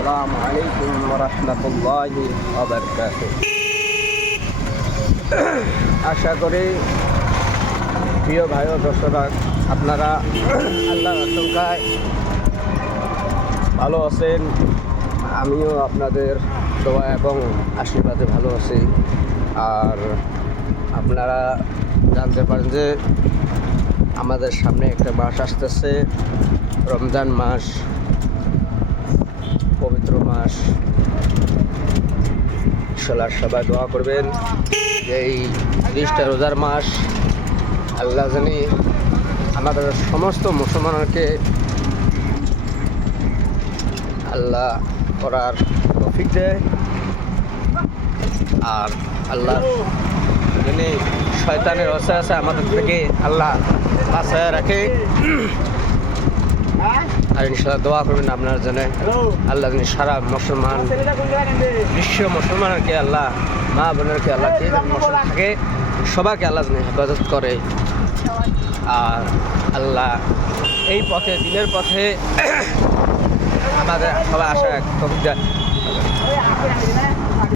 আসসালামু আলাইকুম ওয়া রাহমাতুল্লাহি ওয়া বারাকাতুহু। আশা করি প্রিয় ভাই ও দর্শকরা আপনারা আল্লাহর আশঙ্কায় ভালো আছেন। আমিও আপনাদের দোয়া এবং আশীর্বাদে ভালো আছি। আর আপনারা জানতে পারেন যে আমাদের সামনে একটা মাস আসতেছে, রমজান মাস, পবিত্র মাস। ইনশাআল্লাহ সবাই দোয়া করবেন যে এই 30টা রোজার মাস আল্লাহ জানি আমাদের সমস্ত মুসলমানকে আল্লাহ করার তৌফিক দেয়। আর আল্লাহ যিনি শয়তানের ওয়াসওয়াসা আমাদের থেকে আল্লাহ বাঁচায় রাখে। আর ইনশাআল্লাহ দোয়া করবেন আপনার জন্য আল্লাহ যিনি সারা মুসলমান বিশ্ব মুসলমানকে আল্লাহ, মা বোনেরকে আল্লাহ যে মুসলমান থাকে সবাইকে আল্লাহ যিনি হেফাজত করে। আর আল্লাহ এই পথে, দিনের পথে আমাদের সবাই আশা